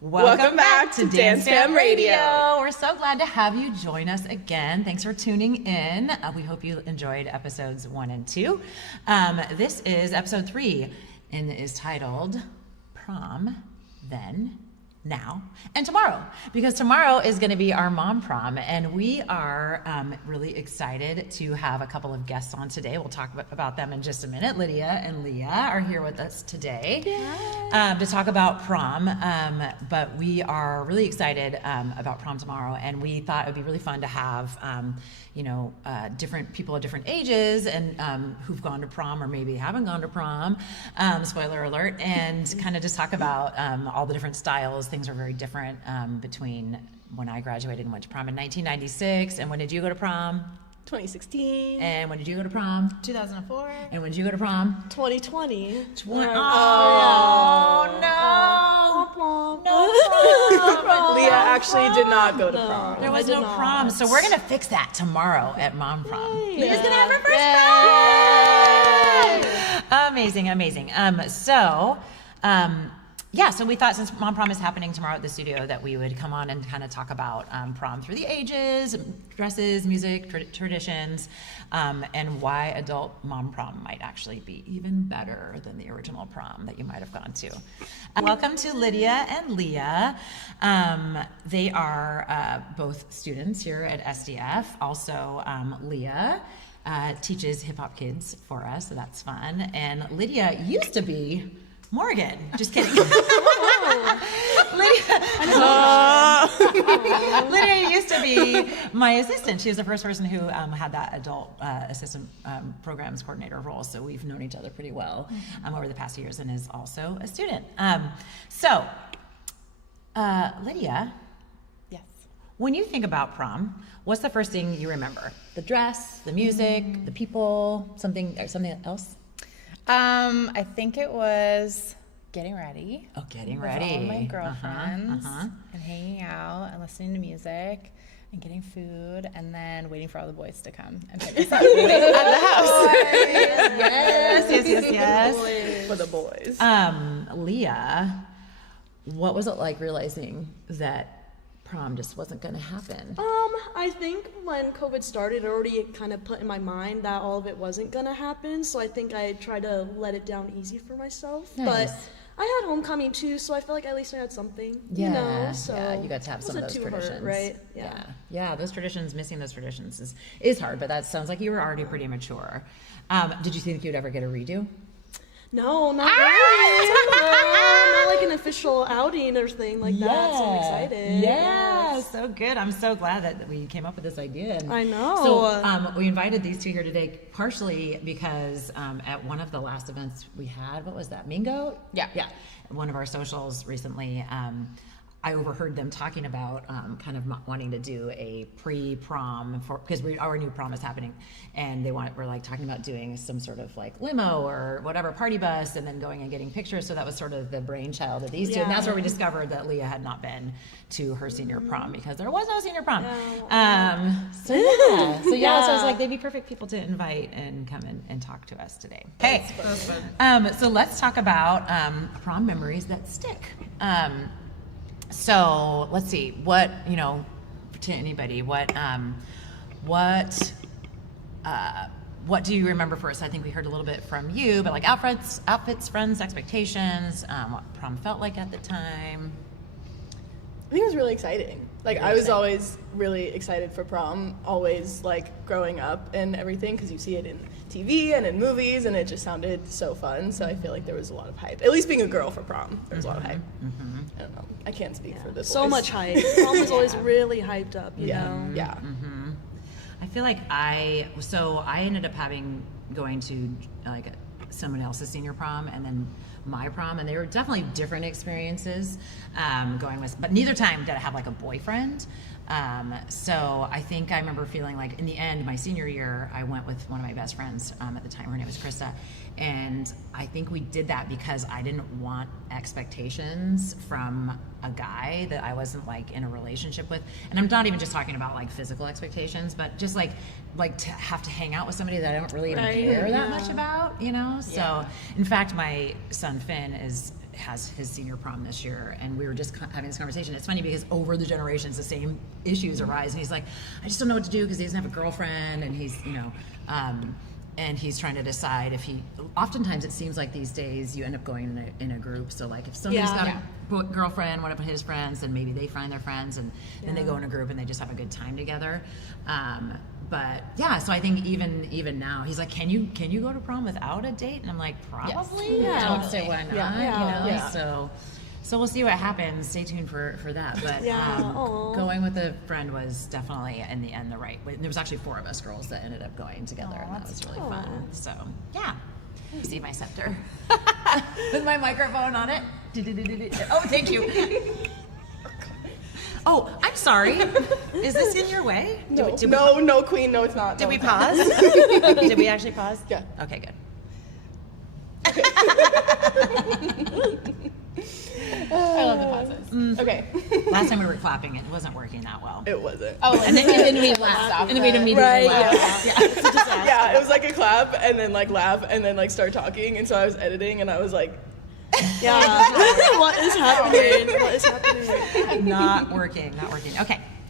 Welcome back to DanceFam Radio. We're so glad to have you join us again. Thanks for tuning in. We hope you enjoyed episodes 1 and 2. This is episode 3 and is titled Prom, Then, Now, and Tomorrow, because tomorrow is going to be our mom prom, and we are really excited to have a couple of guests on today. We'll talk about them in just a minute. Lydia and Leah are here with us today to talk about prom, but we are really excited about prom tomorrow, and we thought it would be really fun to have different people of different ages and who've gone to prom or maybe haven't gone to prom, spoiler alert, and kind of just talk about all the different styles. Things are very different between when I graduated and went to prom in 1996. And when did you go to prom? 2016. And when did you go to prom? 2004. And when did you go to prom? 2020. Oh, no prom. Leah actually did not go to prom. There was no prom. So we're going to fix that tomorrow at mom prom. Yay. Leah's going to have her first prom. Amazing. So we thought since mom prom is happening tomorrow at the studio that we would come on and kind of talk about prom through the ages, dresses, music, traditions, and why adult mom prom might actually be even better than the original prom that you might have gone to. Welcome to Lydia and Leah. They are both students here at SDF. Also, Leah teaches hip hop kids for us, so that's fun. And Lydia used to be Morgan. Just kidding. Lydia used to be my assistant. She was the first person who had that adult assistant programs coordinator role. So we've known each other pretty well over the past years, and is also a student. Lydia. Yes. When you think about prom, what's the first thing you remember? The dress, the music, the people, something else? I think it was getting ready. Oh, getting with ready. all my girlfriends and hanging out and listening to music and getting food and then waiting for all the boys to come and pick us up at the house. Yes. For the boys. Leah, what was it like realizing that prom just wasn't going to happen? I think when COVID started, it already kind of put in my mind that all of it wasn't going to happen. So I think I tried to let it down easy for myself. Nice. But I had homecoming too, so I felt like at least I had something, you know? So you got to have some of those traditions. Right? Yeah, those traditions, missing those traditions is hard, but that sounds like you were already pretty mature. Did you think you'd ever get a redo? No, not really. Not like an official outing or thing like that, so I'm excited. Yeah, so good. I'm so glad that we came up with this idea. And I know. So we invited these two here today partially because at one of the last events we had, what was that, Mingo? Yeah. One of our socials recently, I overheard them talking about kind of wanting to do a pre-prom because our new prom is happening, and we're like talking about doing some sort of like limo or whatever party bus, and then going and getting pictures. So that was sort of the brainchild of these two, and that's where we discovered that Leah had not been to her senior prom because there was no senior prom. So I was like, they'd be perfect people to invite and come in and talk to us today. Hey, so let's talk about prom memories that stick. So let's see, to anybody, what do you remember first? I think we heard a little bit from you, but like outfits, friends, expectations, what prom felt like at the time. I think it was really exciting. I was always really excited for prom, always growing up and everything, because you see it in TV and in movies, and it just sounded so fun. So I feel like there was a lot of hype. At least being a girl for prom, there was a lot of hype. I don't know. I can't speak for the boys. So much hype. Prom was always really hyped up, you know? Yeah. I feel like I ended up going to someone else's senior prom and then my prom, and they were definitely different experiences but neither time did I have a boyfriend. So I think I remember feeling in the end, my senior year, I went with one of my best friends at the time. Her name was Krista, and I think we did that because I didn't want expectations from a guy that I wasn't in a relationship with. And I'm not even just talking about physical expectations, but just to have to hang out with somebody that I don't really even care that much about, So in fact, my son Finn has his senior prom this year, and we were just having this conversation. It's funny because over the generations, the same issues arise, and he's like, I just don't know what to do because he doesn't have a girlfriend, and he's, and he's trying to decide if he. Oftentimes, it seems like these days you end up going in a group. So like if somebody's got a girlfriend, one of his friends, then maybe they find their friends, and then they go in a group and they just have a good time together. But yeah, so I think even now he's like, can you go to prom without a date? And I'm like, probably. Yes. Don't say why not. Yeah. So we'll see what happens. Stay tuned for that. But going with a friend was definitely in the end the right way. There was actually 4 of us girls that ended up going together, and that was really fun. So yeah, you see my scepter with my microphone on it. Oh, thank you. Oh, I'm sorry. Is this in your way? No, Queen. No, it's not. Did we pause? Did we actually pause? Yeah. Okay, good. I love the pauses. Okay. Last time we were clapping, it wasn't working that well. It wasn't. Oh, And then we laughed. And then we immediately laughed. Yeah, it was like a clap and then like laugh and then like start talking. And so I was editing and I was like, what is happening? What is happening? Not working.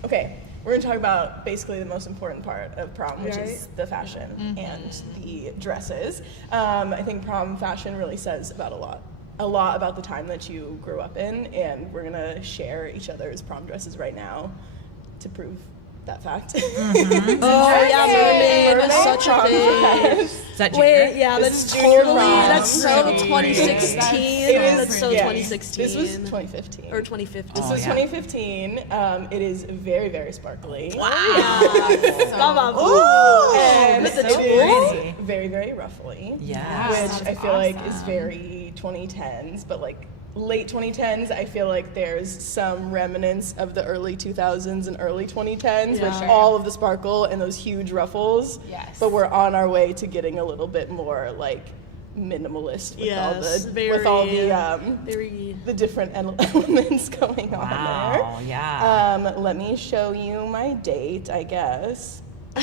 okay, we're gonna talk about basically the most important part of prom, which is the fashion and the dresses. I think prom fashion really says about a lot about the time that you grew up in, and we're gonna share each other's prom dresses right now to prove that fact. Oh yeah, mermaid was such a thing. Is that junior? Wait, yeah, This that's is junior totally, prom. that's so 2016. That's so yeah. 2016. This was 2015. Or 2015. This was 2015. It is very, very sparkly. Wow. And with the it is pretty. very, very ruffly. Yeah. Which I feel like is very 2010s, but like late 2010s, I feel like there's some remnants of the early 2000s and early 2010s, which all of the sparkle and those huge ruffles. Yes. But we're on our way to getting a little bit more like minimalist with all the different elements going on there. Wow, yeah. Let me show you my date, I guess. Or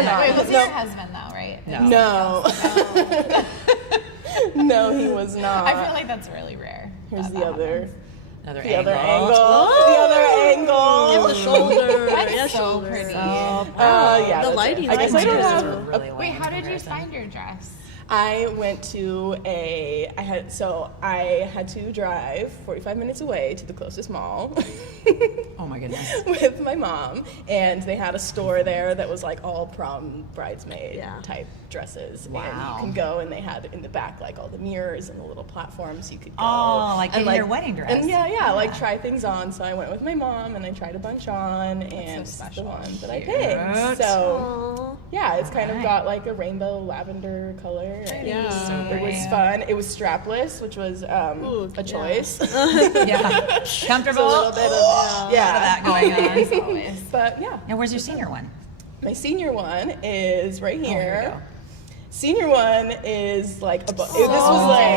not. Wait, was he your husband though, right? No. No, he was not. I feel like that's really rare. Here's the other Another angle. angle. The other angle. Give the shoulder. That's Yeah, so shoulder. pretty. Yeah, The that's lighting. it. I guess I don't have. Really Wait, how did you find your dress? I went to I had to drive 45 minutes away to the closest mall Oh my goodness. with my mom, and they had a store there that was like all prom bridesmaid type dresses. Wow. And you can go, and they had in the back like all the mirrors and the little platforms you could go. Oh, like and in your wedding dress. And like try things on. So I went with my mom, and I tried a bunch on, and this is the one that I picked. So yeah, it's kind of got like a rainbow lavender color. Yeah. It was fun. It was strapless, which was a choice. Yeah. Comfortable. A little bit of A lot of that going on. As always. But yeah, Now, where's your senior one? my senior one is right Here here. we go. Senior one is like this was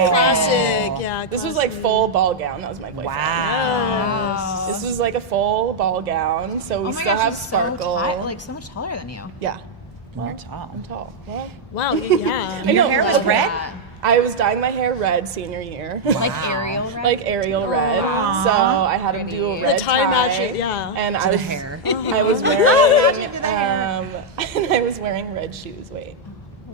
Classic. Yeah. This was like full ball gown. That was my boyfriend. Wow. This was like a full ball gown, so we still have sparkle. So much taller than you. Yeah, You're tall. I'm tall. Well, Wow. Yeah. Your hair was red? I was dyeing my hair red senior year. Like Ariel red. Like Ariel red. So I had him do a red The tie match, yeah. And To the hair. I was wearing and I was wearing red shoes. Wait,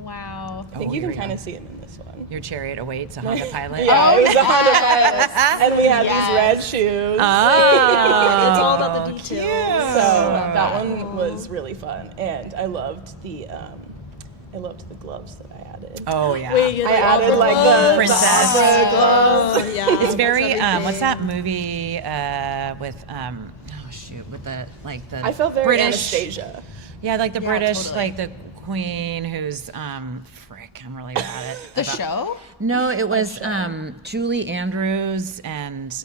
Wow. I think Oh, you here can we kind go. of see him in this one. Your chariot awaits a Honda Pilot. Yeah, it was a Honda Pilot, and we had these red shoes. Oh. It's all about the details. So that one was really fun, and I loved the gloves that I added. Oh, yeah. Wait, you I added like the Princess. opera gloves. Oh, yeah. It's very, That's what's that movie with, with the, like the I felt very British. Anastasia. Yeah, like the British, totally. like the queen who's, frick, I'm really bad at The show? No, it was Julie Andrews and,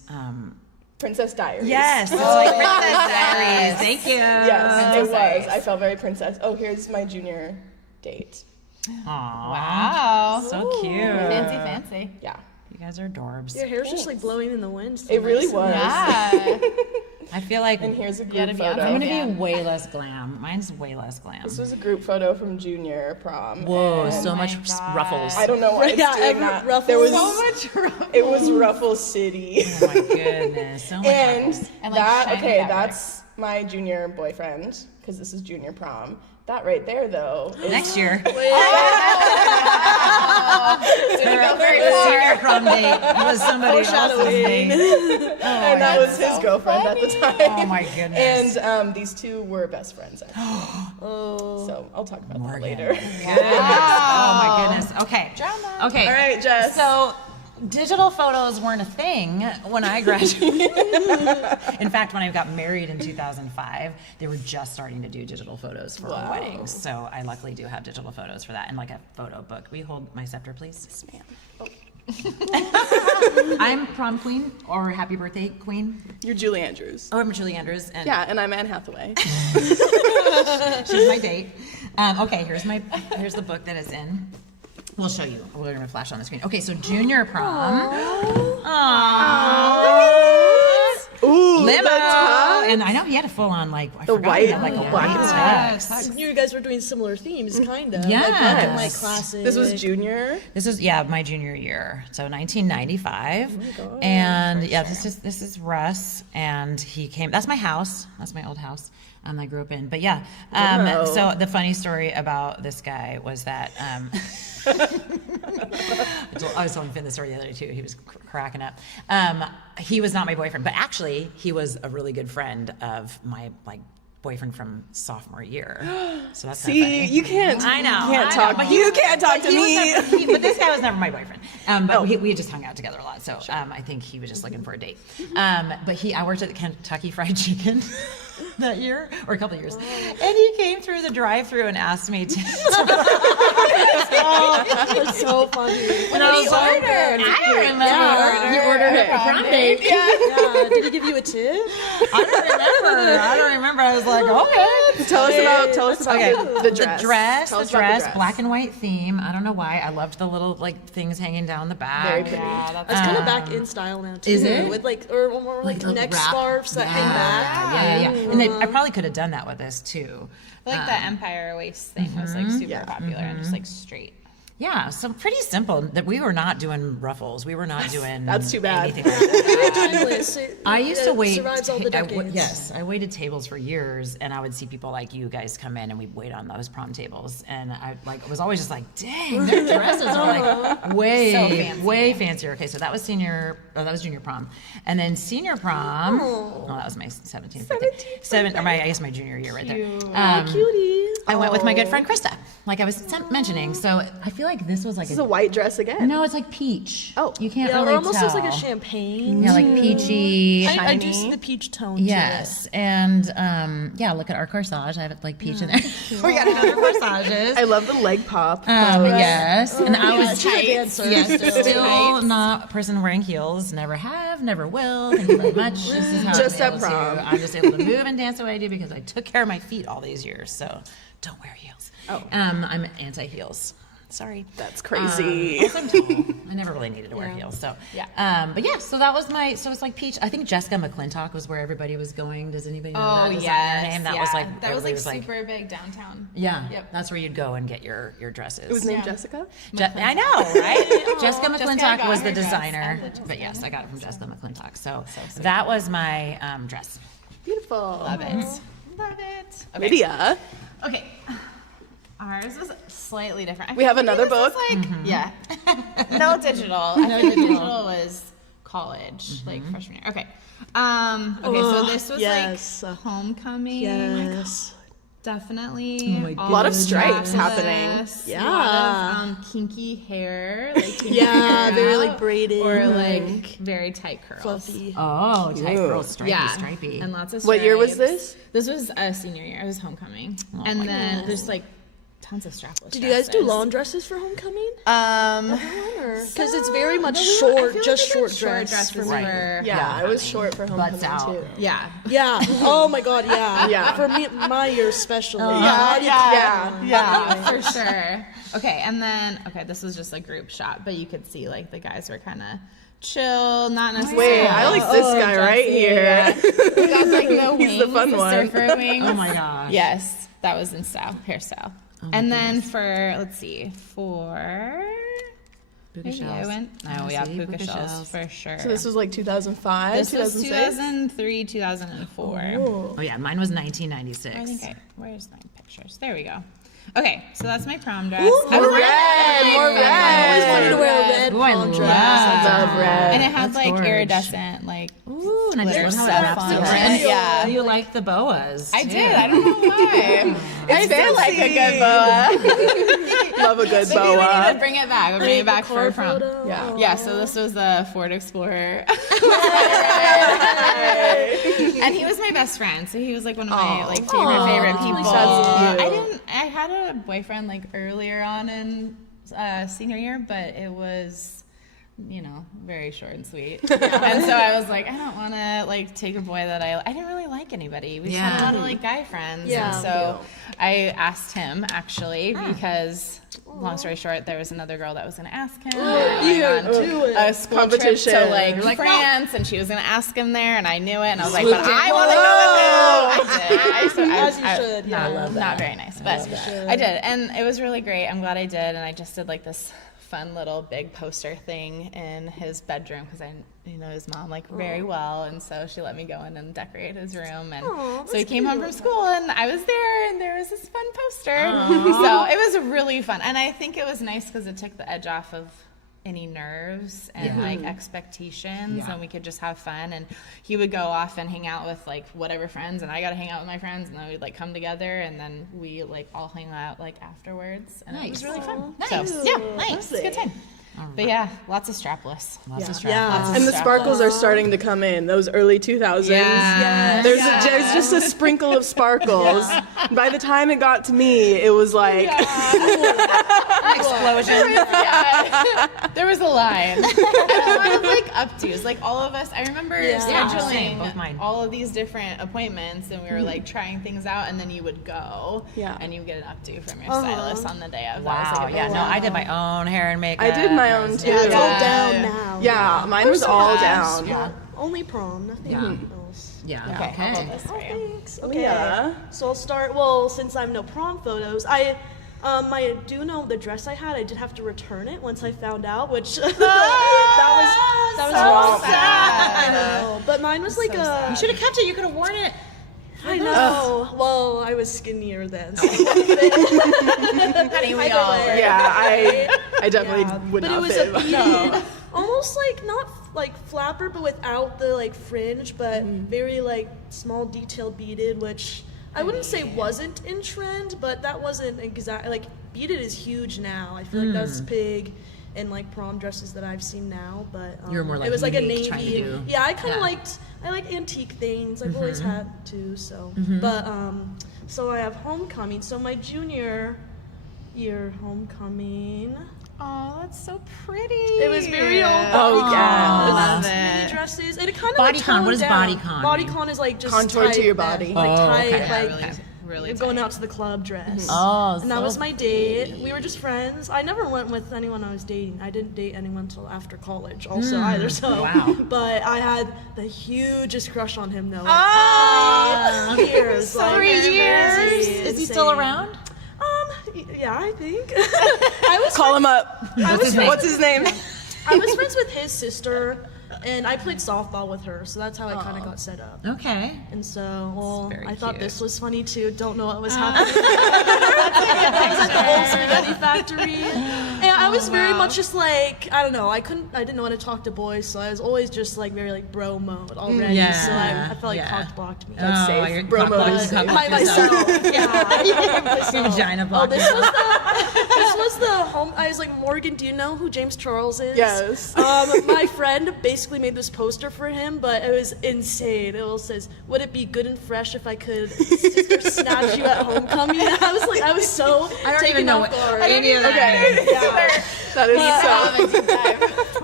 Princess Diaries. yes, it's like Princess Diaries. Thank you. Yes, it was. I felt very princess. Oh, here's my junior date. Aww. Wow. So cute. Fancy. Yeah, You guys are adorbs. Your hair's just like blowing in the wind. So it really nice. was. Yeah. I feel like And here's a gotta group be on photo. I'm gonna be way less glam. Mine's way less glam. This was a group photo from junior prom. Whoa, and so much ruffles. I don't know why it's doing that. Ruffles. There was So much ruffles. It was Ruffle City. Oh my goodness, so much And ruffles. And, like, that, shiny okay, fabric. that's my junior boyfriend, because this is junior prom. That right there, though, is Next year, Didn't go the very far. senior prom date was somebody else's date. and that was his girlfriend at the time. Oh my goodness. And these two were best friends, actually. So I'll talk about that later. Oh my goodness. Okay. Okay. All right, Jess. So digital photos weren't a thing when I graduated. In fact, when I got married in 2005, they were just starting to do digital photos for weddings. So I luckily do have digital photos for that and like a photo book. Will you hold my scepter, please? Yes, ma'am. I'm prom queen or happy birthday queen. You're Julie Andrews. Oh, I'm Julie Andrews. And Yeah, and I'm Anne Hathaway. she's my date. Okay, here's the book that is in. We'll show you. We're gonna flash on the screen. Okay, so junior prom. Ooh, Limo. the tux. And I know he had a full on like I The forgot white he had like a white tux. You guys were doing similar themes, kind of. Yes. Like black and white classic. This was junior. This is my junior year, so 1995. And yeah, this is Russ, and he came. That's my house. That's my old house. I grew up in. But yeah, so the funny story about this guy was that I was telling Finn the story the other day too. He was cracking up. He was not my boyfriend, but actually he was a really good friend of my boyfriend from sophomore year. So that's kind of funny. You can't. I know. You can't I talk. know, but You can't talk to he was me. never- but this guy was never my boyfriend. But we just hung out together a lot. So I think he was just looking for a date. But I worked at the Kentucky Fried Chicken that year, or a couple of years, and he came through the drive-through and asked me to. That's so funny. And I was like, I don't remember. You ordered it. Prom date. Yeah. Did he give you a tip? I don't remember. I was like, okay. Tell us about the dress. Tell The us about dress, black and white theme. I don't know why. I loved the little things hanging down the back. Very pretty. That's kind of back in style now too. is it? With or more like little neck wrap. scarves that hang back. Yeah. And I probably could have done that with this too. Like the empire waist thing was like super popular and just like straight. Yeah, so pretty simple. That we were not doing ruffles. We were not doing. That's too bad. anything like that. Timeless. I used to wait. Survives all the decades. Yes, I waited tables for years, and I would see people like you guys come in, and we'd wait on those prom tables, and I was always just like, dang, their dresses are like way, fancy. way fancier. Okay, so that was junior prom, and then senior prom. Oh, that was my 17th birthday. My junior year right there. Cutie. I went with my good friend Krista, like I was mentioning. So I feel like this was like This is a white dress again. no, it's like peach. Oh. You can't Yeah, really it almost tell. looks like a champagne. Yeah, like peachy. I do see the peach tone. Yes, and look at our corsage. I have like peach in there. We got another corsages. I love the leg pop. Yes, and I was she's a dancer. yes, still not a person wearing heels. Never have, never will. Thank you very much. This is how Just I'm at able prom. I'm just able to move and dance the way I do because I took care of my feet all these years. So don't wear heels. I'm anti heels. Sorry. That's crazy. Also, I'm tall. I never really needed to wear heels. So but yeah, so that was so it's like peach. I think Jessica McClintock was where everybody was going. Does anybody know that designer name? That was like that was like everybody super big downtown. yeah. Yep. That's where you'd go and get your dresses. It was named Jessica. I know, right? Jessica McClintock got was her the dress designer. at the Jessica. But yes, I got it from Jessica McClintock. So that was my dress. Beautiful. Love it. Love it. Okay. Lydia. Okay. Ours was slightly different. We have Maybe another this was book. like, yeah. No digital. No digital was college, like freshman year. Okay. So this was yes. like homecoming. Yes. Definitely. A lot of stripes happening. Yeah. A lot of kinky hair. Like kinky Yeah, hair very out, like braided. or like very tight curls. fluffy. Oh, tight Ooh. girl, stripy, Yeah, stripy. and lots of What year was stripes. this? This was a senior year. It was homecoming, and then there's like tons of strapless. Did you guys do dresses. long dresses for homecoming? Because it's So, very much no, we were- I short, feel just like we did short dress. dresses for for me. Yeah, I was short for homecoming Butts out. too. Yeah. Yeah. Oh my God. Yeah. Yeah. For me, my year especially. Yeah. For sure. Okay, and then this was just a group shot, but you could see like the guys were kind of chill, not necessarily. Wait, I like this guy right here. Yeah. He got like the wings, He's the fun one. surfer wings. Oh my gosh. Yes, that was in style, hairstyle. And then for, let's see, for... Puka Maybe shells. I went. Oh, yeah, puka shells for sure. So this was like 2005, This was 2006? 2003, 2004. Oh. Oh yeah, mine was 1996. I think where's my pictures? There we go. Okay, so that's my prom dress. More red, more red. I always wanted to wear a red Ooh, I prom love dress. I love red. And it had That's like gorge. iridescent, like Ooh, and I glitter just love how it stuff wraps on around. it. Yeah. You like the boas. I too. did. I don't know why. I do like a good boa. Love a good Maybe we need to boa. bring it back. We'll bring it back for prom. Yeah. Yeah, so this was the Ford Explorer. And he was my best friend, so he was like one of my like favorite people. That's cute. I had a boyfriend like earlier on in senior year, but it was, you know, very short and sweet. And so I was like, I don't want to like take a boy that I didn't really like anybody. We just had a lot of like guy friends. Yeah. And so I asked him actually because, long story short, there was another girl that was going to ask him. A school Competition. trip to like, You're like, France, and she was going to ask him there, and I knew it, and I was like, but I want to go with you. I did. As you should. Yeah, I love Not very nice, but I did, and it was really great. I'm glad I did, and I just did like this fun little big poster thing in his bedroom because I know his mom like very well, and so she let me go in and decorate his room, and so he came home from school, and I was there, and there was this fun poster. So it was really fun, and I think it was nice because it took the edge off of any nerves and like expectations, and we could just have fun. And he would go off and hang out with like whatever friends, and I got to hang out with my friends, and then we'd like come together, and then we like all hang out like afterwards, and it was really fun. Nice. So yeah, nice, it's a good time. But yeah, lots of strapless. Lots of strapless. Yeah. And the sparkles are starting to come in. Those early 2000s. Yeah. There's just a sprinkle of sparkles. By the time it got to me, it was like Explosion. There was a line. And a lot of like updos. Like all of us, I remember Same, scheduling both mine. all of these different appointments, and we were like trying things out, and then you would go, Yeah. and you would get an updo from your stylist on the day of. That Wow. was like a Yeah. big No, deal. I did my own hair and makeup. I did my own too. It's all Yeah. down now. Yeah, mine was all down. Yeah. Only prom, nothing else. Yeah. Okay, I'll hold this for you. Thanks. Okay. Yeah. So I'll start. Well, since I have no prom photos, I do know the dress I had. I did have to return it once I found out, which that was so wrong. sad. I know, but mine was like a. You should have kept it. You could have worn it. I know. Well, I was skinnier then. So Honey, we all were. Yeah, I definitely would but not it was fit. a beaded, almost like not like flapper, but without the like fringe, but very like small detailed beaded, which I wouldn't say wasn't in trend, but that wasn't exactly like beaded is huge now. I feel like that's big in like prom dresses that I've seen now, but You were more, like, it was like a unique, trying to navy. do- Yeah, I kind of Yeah. I like antique things. I've always had too. So, but so I have homecoming. So my junior year homecoming. Oh, that's so pretty. It was very old. Oh, yeah. Love Mini it. dresses, and it kind of like Bodycon, toned what is down. bodycon? Bodycon is like just Contour to tight your neck, body. like Oh, tight, okay. like Really you're going tight. out to the club dress. Oh, and that was my date. We were just friends. I never went with anyone I was dating. I didn't date anyone until after college, also either. So, wow. But I had the hugest crush on him though. Like, Ah! 3 years. like, 3 years? crazy, Is he still insane. around? Yeah, I think. I was Call him up. What's his name? I was friends with his sister, and I played softball with her, so that's how I kind of got set up. Okay. And so, well, very I thought cute. this was funny too. Don't know what was happening. I was at the old spaghetti factory, and I was very much just like I don't know. I didn't know how to talk to boys, so I was always just like very like bro mode already. Yeah, So I felt like yeah. cock blocked me. That's safe. you're Bro mode is cock-blocking, safe. cock-blocking Myself, yeah. Your vagina Oh, blocked. this was the home. I was like, Morgan, do you know who James Charles is? Yes. My friend basically made this poster for him, but it was insane. It all says, "Would it be good and fresh if I could snatch you at homecoming?" And I was like, I was so I don't taken even know off what guard. any of that Okay. means. That is so.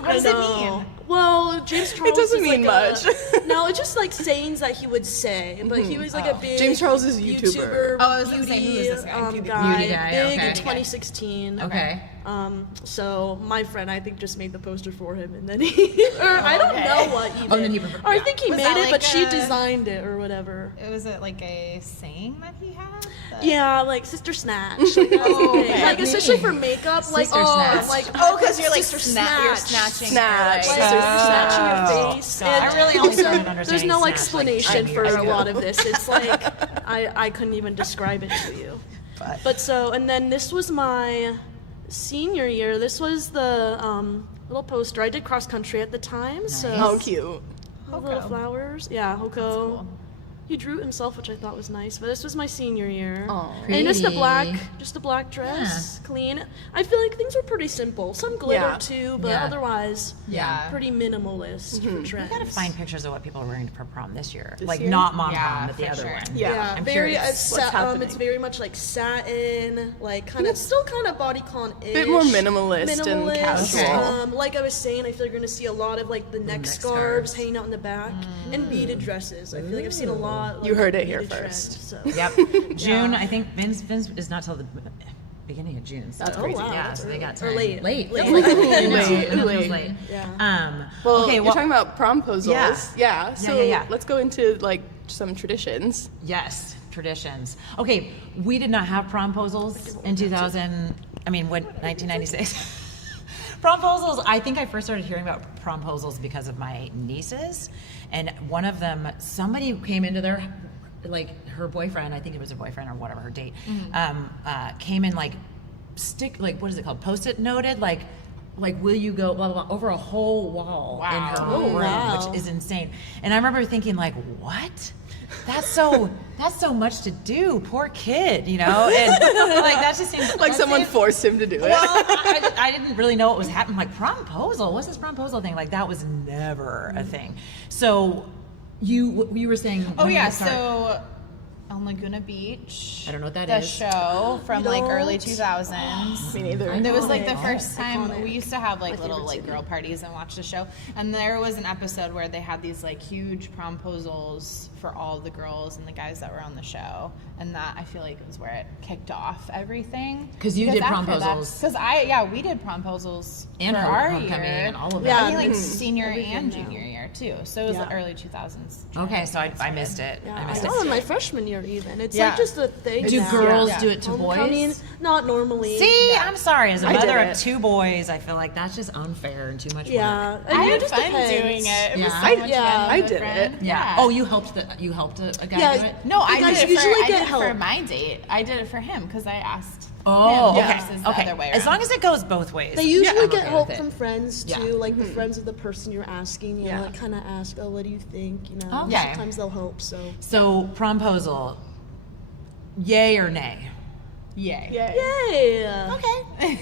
What does it mean? Well, James Charles. doesn't is mean like much. No, it's just like sayings that he would say. But he was like a big James Charles is a YouTuber. YouTuber. Oh, I was gonna say, who is this guy? guy, Beauty guy, big okay. in 2016. Okay. So my friend, I think, just made the poster for him, and then he, or I don't know what he did. then he or I think he Was made that it, like but she a- designed it or whatever. Was it like a saying that he had? That- Yeah, like Sister Snatch. Like, that was the thing. Like especially for makeup, like Sister Snatch. like because you're like Sister you're Snatch. snatching. Snatch. Your, Like, like, Sister Snatch in your face. God, I really only started understanding There's no Snatch, explanation like, for 5 a years ago. lot of this. It's like I couldn't even describe it to you. But so, and then this was my senior year. This was the little poster. I did cross country at the time, so Oh, cute. little flowers. Yeah, Hoko. cool. He drew it himself, which I thought was nice. But this was my senior year. Aw. And just a Pretty. black dress, clean. I feel like things were pretty simple. Some glitter Yeah. too, but Yeah. otherwise, Yeah. pretty minimalist for trends. We gotta find pictures of what people are wearing for prom this year. like year? not mom Yeah, prom, but the for other sure. one. Yeah. I'm very curious. What's happening? it's very much like satin, like kind of still kind of bodycon-ish. Bit more minimalist and casual. Like I was saying, I feel like you're gonna see a lot of like the neck scarves hanging out in the back and beaded dresses. I feel like I've seen a lot. Like, You heard it here beaded first. trends, so. Yep. June, I think Vince is not till the beginning of June. So That's Oh, crazy. wow, yeah, that's so they got early. time. Or late. Late. Late. I know, Late. it feels Late. late. Yeah. Well, okay, you're talking about promposals. Yeah. So yeah. let's go into like some traditions. Yes, traditions. Okay, we did not have promposals in 2000. I mean, when 1996. Promposals. I think I first started hearing about promposals because of my nieces, and one of them, somebody came into their, like her boyfriend. I think it was her boyfriend or whatever, her date, came in like what is it called? Post-it noted like will you go blah blah blah over a whole wall in her Wow. room, wow. which is insane. And I remember thinking like, what? That's so much to do. Poor kid, you know. And like that just seems Like that someone seems- forced him to do it. Well, I didn't really know what was happening. Like promposal, what's this promposal thing? Like that was never a thing. So you were saying? Oh when yeah, did it start? so on Laguna Beach. I don't know what that the is. show from like early don't? 2000s. Me neither. And it was like the Iconic. first time Iconic. we used to have like My little favorite like city. girl parties and watch the show. And there was an episode where they had these like huge promposals for all the girls and the guys that were on the show. And that I feel like was where it kicked off everything. 'Cause you did promposals. Because we did promposals And for our homecoming year. and all of Yeah, that. I think like Mhm. senior Everything, and yeah. junior year too. So it was Yeah. the early 2000s. Okay, so I missed it. Yeah, I I missed know it. in my freshman year even. It's Yeah. like just a thing. Do now. girls Yeah. do it to Homecoming, boys? not normally. See, I'm sorry. As a I mother did of it. 2 boys, I feel like that's just unfair and too much Yeah, work. I it had just fun depends. doing it. It was Yeah. so much Yeah. fun. I with a did friend. it. Yeah. Oh, you helped a guy Yeah. do it? No, I You guys did it usually for, I get did it for help. my date. I did it for him because I asked Oh, him okay. versus the Okay. other way As around. long as it goes both ways. They usually I'm get okay help with it. from friends Yeah. too, like the friends of the person you're asking. You know, Yeah. like kind of ask, oh, what do you think? You know, Okay. sometimes they'll help. So So, promposal, yay or nay? Yay. Yay. yeah, Okay.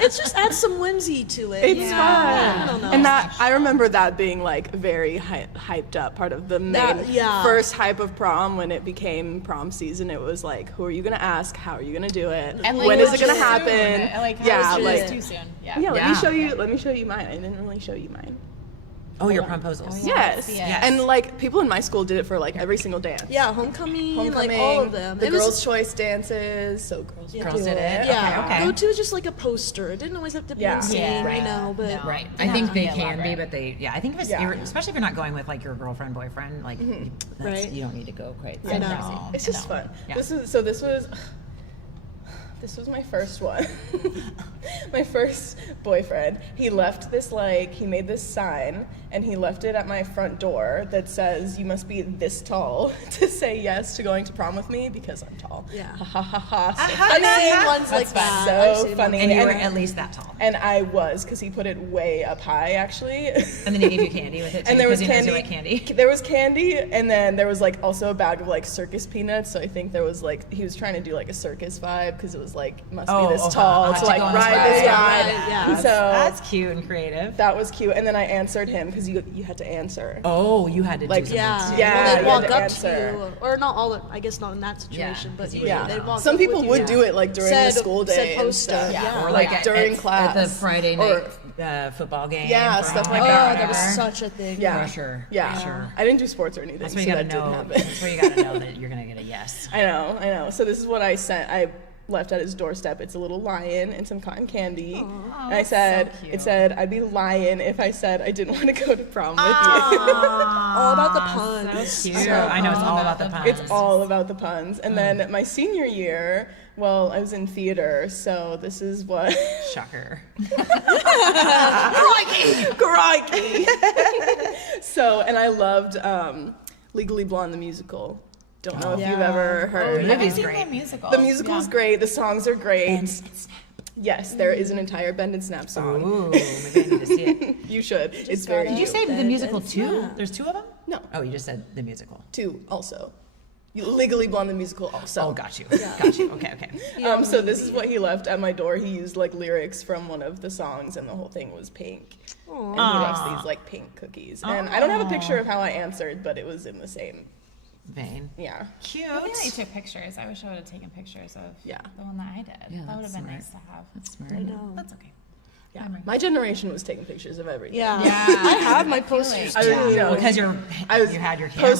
it's just add some whimsy to it. It's you know? fun. I don't know. And that I remember that being like very hyped up part of the main That- yeah. first hype of prom when it became prom season. It was like, who are you gonna ask? How are you gonna do it? And like, when is it too gonna soon. happen? Like, how yeah, soon like is too soon. Yeah. yeah. Let Yeah. me show you. Let me show you mine. I didn't really show you mine. Oh, your promposals. yeah. Yes. Yes. And like people in my school did it for like every single dance. Yeah, homecoming, Homecoming, like all of them. The It was- girls' choice dances. So girls, Yeah. Girls do did it? Yeah, Okay, okay. go to is just like a poster. It didn't always have to be Yeah. insane, Yeah. you know. But No. Right. Yeah. I think they Yeah. can be, Elaborate. but yeah, I think if it's, Yeah. especially if you're not going with like your girlfriend, boyfriend, like, Right. you don't need to go quite I so know. crazy. It's just No. fun. Yeah. This was my first one. My first boyfriend. He left this he made this sign and he left it at my front door that says you must be this tall to say yes to going to prom with me because I'm tall. Yeah. Ha ha ha ha. So I've seen ones like fun. that. So I've seen funny. ones And you like were that. at least that tall. And I was, because he put it way up high, actually. And then he gave you candy with it too, And there was because he knows candy. you like candy. There was candy, and then there was like also a bag of like circus peanuts. So I think there was like he was trying to do like a circus vibe because it was like must Oh, be this okay. tall To to like go on this ride this ride. ride. Right, yeah. And so That's cute and creative. that was cute. And then I answered him because you had to answer. Oh, you had to Like, do something Yeah, too. Yeah, Well, you they'd had walk to up answer. to you, or not all. I guess not in that situation, but 'cause you usually would they'd know. walk Some up people with would you. do it like during Said- the school said day and poster, stuff. yeah. Or like like during at class the Friday Or- night football game. Yeah, for stuff all like my that. Oh, God, that was whatever. such a thing. Yeah. For sure. Yeah. For sure. I didn't do sports or anything, That's so where you that gotta didn't know. happen. That's where you gotta know that you're gonna get a yes. I know. So this is what I sent. I left at his doorstep. It's a little lion and some cotton candy. Aww, and I said, so cute. it said, I'd be lying if I said I didn't want to go to prom with you. All about the puns. So cute. I know, it's all about the puns. It's all about the puns. And then my senior year, well, I was in theater, so this is what... Shocker. Crikey! So, and I loved Legally Blonde, the musical. Don't know if you've ever heard. The movie's seen great. the musical. The musical's great. The songs are great. And Snap. Yes, there is an entire Bend and Snap song. Ooh, maybe I need to see it. You should. It's very Did you cute. say the Bend musical and too? Snap. There's 2 of them? No. Oh, you just said the musical. 2 also. Legally Blonde, the musical also. Oh, got you. Got you. Okay, okay. So this is what he left at my door. He used like lyrics from one of the songs, and the whole thing was pink. And he likes these like pink cookies. And I don't have a picture of how I answered, but it was in the same. Vein. Yeah. Cute. I think you took pictures. I wish I would have taken pictures of Yeah. the one that I did. Yeah, that would that's have been smart. nice to have. That's smart. I know. That's okay. Yeah. My generation was taking pictures of everything. Yeah. Yeah. I have my posters I too. was, you know, Because you had your camera.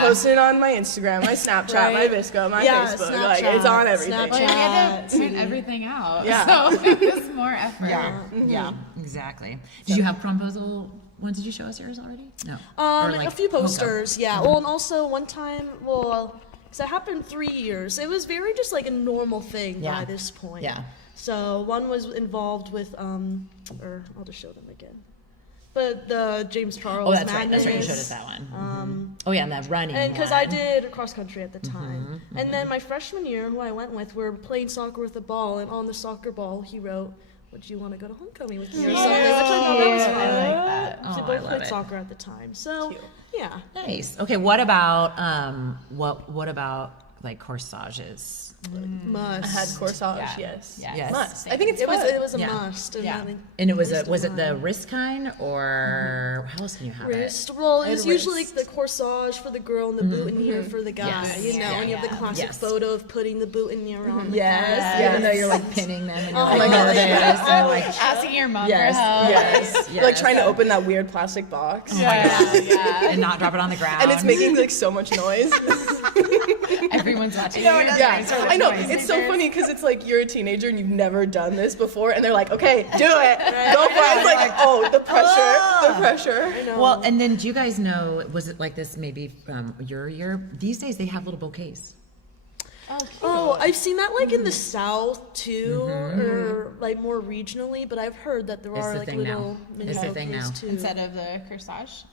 posting it on my Instagram, my Snapchat, my Right. Visco, my Yeah, Facebook. Like it's Snapchat, on everything. Well, you had to print everything out. Yeah. So it was more effort. Yeah. Yeah. Exactly. Did you have promposal? When did you show us yours already? No. Or, like, A few hookah? posters, yeah. Well, and also one time, because it happened 3 years. It was very just like a normal thing Yeah. by this point. Yeah. So one was involved with, or I'll just show them again. But the James Charles. Oh, that's right. That's right. You Madness. showed us that one. Oh, yeah, and that running And because one. I did cross country at the time. And then my freshman year, who I went with, we were playing soccer with a ball, and on the soccer ball, he wrote, "Would you want to go to homecoming with me?" or something, which I thought that was Cute. fun. I like that. So Oh, I both love played it. soccer at the time. So, yeah. Nice. Okay, what about what about like corsages? Must. I had corsage, Yeah. yes. Yeah. Yes. Must. I think it's It was fun. a Yeah. must. And Yeah. I think And it was Wrist was it the line. wrist kind or how else can you have wrist. Well, it And was usually wrist. the corsage for the girl and the boutonniere for the guy. Yes. You know, Yeah, and you have the yeah. classic Yes. photo of putting the boutonniere on the Yes. it? Even though you're like pinning them and you're Oh like, my no, gosh. this, and like Asking your mom yes, for help. yes, yes, Like trying to open that weird plastic box. Yeah. and not drop it on the ground. And it's making like so much noise. Everyone's watching you. Yeah, I know. It's so funny because it's like you're a teenager and you've never done this before, and they're like, "Okay, do it, go for it." It's like, oh, the pressure, the pressure. Well, and then do you guys know? Was it like this? Maybe your year. These days they have little bouquets. Oh, I've seen that like in the South too, or like more regionally. But I've heard that there It's are the like thing little now. mini It's the thing bouquets, now. too. Instead of the corsage.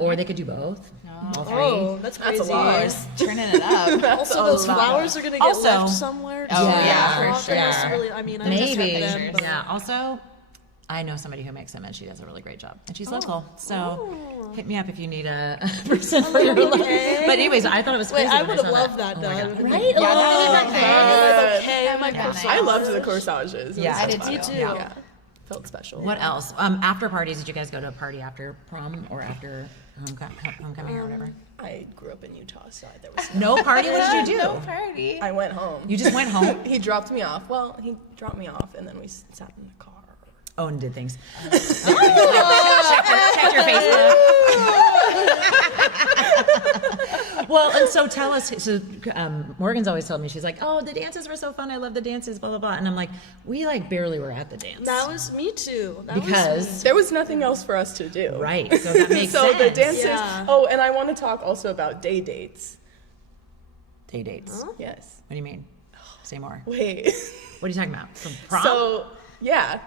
Or they could do both. All three. Oh, that's crazy. That's a lot. Just turning it up. Also, those flowers are gonna get Also- left somewhere. Oh, too. yeah, for They're just sure. really- I mean, I Maybe. just have them, but- Yeah. Also, I know somebody who makes them, and she does a really great job. And she's local, so hit me up if you need a person for your life. Okay. But anyways, I thought it was crazy. Wait, I when would have saw loved that Oh though. my I God. would've been Right? like, Oh, yeah, okay, my Yeah. corsage. I loved the corsages. It Yeah, was I so did fun. too. Yeah, felt special. What else? After parties, did you guys go to a party after prom or after homecoming or whatever? I grew up in Utah, so there was. No party? What did you do? No party. I went home. You just went home? He dropped me off. Well, he dropped me off, and then we sat in the car. Oh, and did things. Checked your Facebook. Well, and so tell us. So Morgan's always told me, she's like, "Oh, the dances were so fun. I love the dances." Blah blah blah. And I'm like, we like barely were at the dance That was me too. That was because There was nothing else for us to do. right. So that makes So sense. the dances. Yeah. Oh, and I want to talk also about day dates. Day dates. What Yes. do you mean? Say more. Wait. What are you talking about? From prom? So yeah.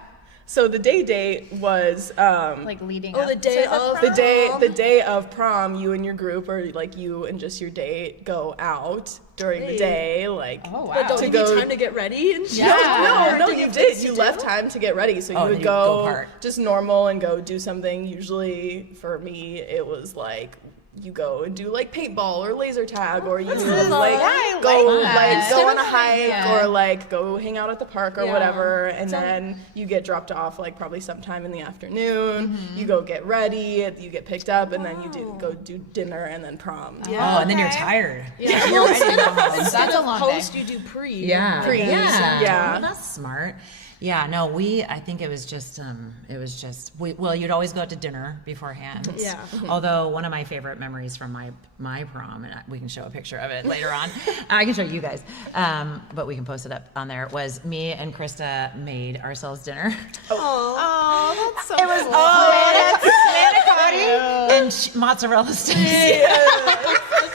So the day date was Like leading Oh, up the day to of the day of prom. You and your group, or like you and just your date, go out during the Hey. day. Like Oh, wow. But don't To you go- need time to get ready and shit? Yeah. no, Or you have did. things You to left do? time to get ready, so Oh, you then would you go go hard. just normal and go do something. Usually, for me, it was like you go and do like paintball or laser tag, or you like I go like that. go on a That's hike yeah. or like go hang out at the park or Yeah. whatever, and then you get dropped off like probably sometime in the afternoon. You go get ready, you get picked up, and then you go do dinner and then prom. oh, and then you're Okay. tired. Yeah. You're ready to go home. That's a long Post, day. you do pre. Yeah. Pre. Yeah. Yeah. Well, that's smart. Yeah, no, I think it was just, well, you'd always go out to dinner beforehand. Yeah. Although one of my favorite memories from my prom, and we can show a picture of it later on. I can show you guys, but we can post it up on there, was me and Krista made ourselves dinner. Oh, that's so It was manicotti and mozzarella sticks.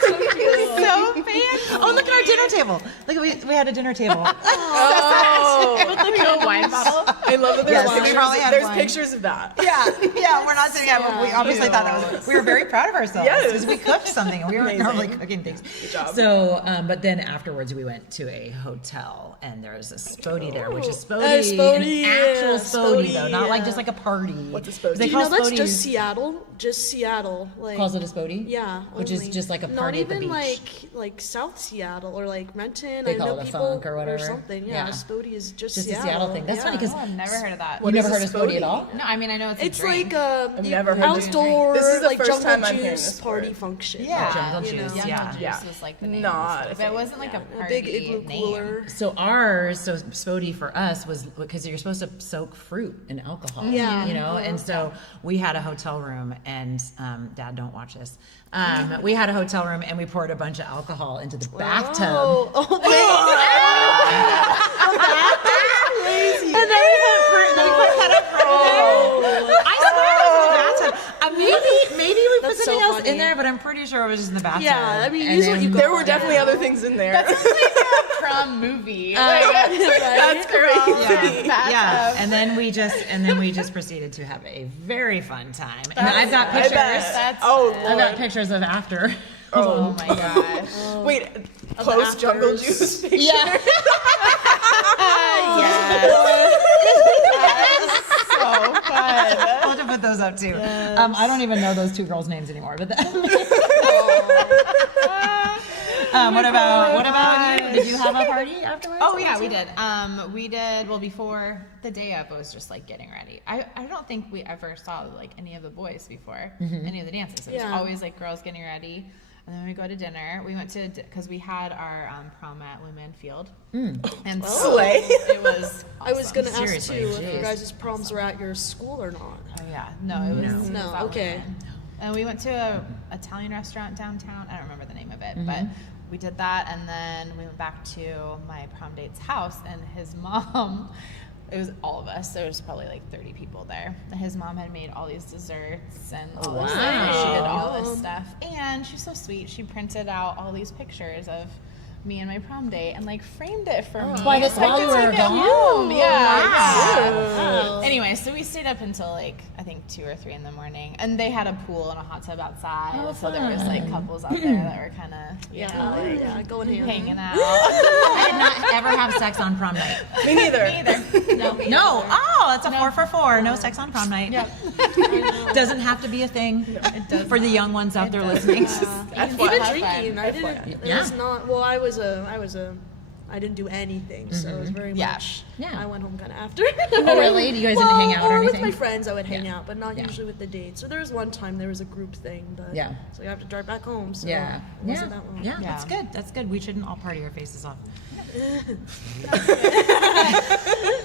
so fancy. Oh, look at our dinner table. Look, we had a dinner table. With like a wine bottle. I love that Yes, we probably had there's wine. pictures of that. Yeah, we're not saying that. We obviously thought that was. We were very proud of ourselves Yes. because we cooked something and we weren't Amazing. normally cooking things. Good job. So, but then afterwards we went to a hotel and there was a Spodie there, which is Spodie, Spodie, an actual yeah, Spodie though, not like yeah. just like a party. What's a Spodie? They You know, call that's Spodies- just Seattle. Just Seattle. Like, calls it a Spodie. yeah. which is only. just like a Not party at the even beach. like South Seattle or like Renton. They I call know it a people funk or whatever. something. Yeah. Yeah, Spodie is just Just a Seattle. Seattle thing. That's funny Yeah. 'cause- Oh, I've never heard of that. You never is heard a of Spodie at Spodie? all? No, I mean I know it's a It's drink. like I've never heard this. outdoor, This is the like first jungle time I'm hearing juice this party word. function. Yeah, Jungle you know. juice, Jungle yeah. juice Yeah. was like the name. Not a But thing. it wasn't like a A party big igloo name. cooler. So Spodie for us was because you're supposed to soak fruit in alcohol. Yeah. You know, and so we had a hotel room and Dad, don't watch this. We had a hotel room and we poured a bunch of alcohol into the bathtub. Oh, And then we put that up for I swear it was in the bathtub. Maybe we put That's so something else in funny. there, but I'm pretty sure it was just in the bathtub. Yeah, I mean, And usually then- you go There were definitely other things in there. Prom movie. That's crazy. Yeah, and then we just proceeded to have a very fun time. And I've got I pictures. bet. That's Oh, I've got Lord. pictures of after. Oh my gosh. Wait, post jungle afters. juice picture. Yeah. So fun. I'll have to put those up too. I don't even know those two girls' names anymore. But what about you? Did you have a party afterwards? Oh yeah, we did. We did. Well, before the day of, it was just like getting ready. I don't think we ever saw like any of the boys before any of the dances. It was Yeah. always like girls getting ready, and then we go to dinner. We went to because we had our prom at Women Field, and so Slay. it was. I was gonna ask too Seriously, if jeez. you guys' proms were at your school or not. Oh yeah, no, it was. No, it was at okay. Women. And we went to a Italian restaurant downtown. I don't remember the name of it, but we did that, and then we went back to my prom date's house, and his mom. It was all of us. There was probably like 30 people there. And his mom had made all these desserts and all this stuff. wow. She did all this stuff, and she's so sweet. She printed out all these pictures of me and my prom date and like framed it for me. Why, that's Like, while you it's were like gone? at home. Yeah. Wow. Anyway, so we stayed up until like I think 2 or 3 in the morning, and they had a pool and a hot tub outside. Oh, so there was like couples out there that were kind of Yeah, going hand. hanging out. I did not ever have sex on prom night. Me neither. Either. No. No. Oh, that's a 4 for 4. No sex on prom night. Doesn't have to be a thing for the young ones out there listening. That's Even why. drinking, I didn't. It Yeah. was not. Well, I didn't do anything, so it was very much. Yeah. I went home kind of after. Oh, really? You guys didn't hang out or with anything? my friends, I would hang Yeah. out, but not Yeah. usually with the dates. So there was one time there was a group thing, but Yeah. so you have to drive back home. So Yeah. it Yeah. wasn't that long. Yeah. Yeah. That's good. That's good. We shouldn't all party our faces off.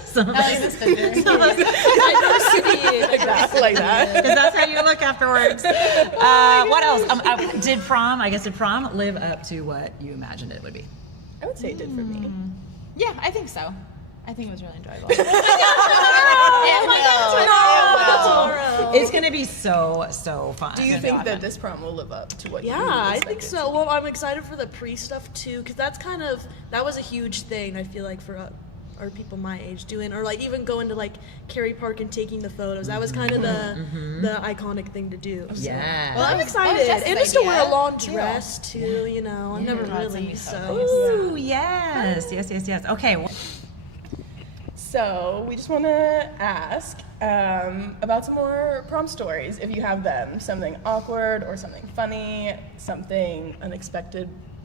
Some of At us. least it's been there. Like that. Because that's how you look afterwards. What else? Did prom live up to what you imagined it would be? I would say it did for me. Yeah, I think so. I think it was really enjoyable. It's going to be so fun. Do you think that this prom will live up to what you Yeah, I expected? think so. Well, I'm excited for the pre stuff too, because that was a huge thing. I feel like for our people my age doing, or like even going to like Cary Park and taking the photos. That was kind of the iconic thing to do. So. Yeah. Well, I'm That was excited, Jess's and just to wear a idea, long too. dress too. You know, I've never that's gonna really be so so. Ooh, yes. Okay. Well, So we just want to ask about some more prom stories, if you have them. Something awkward or something funny, something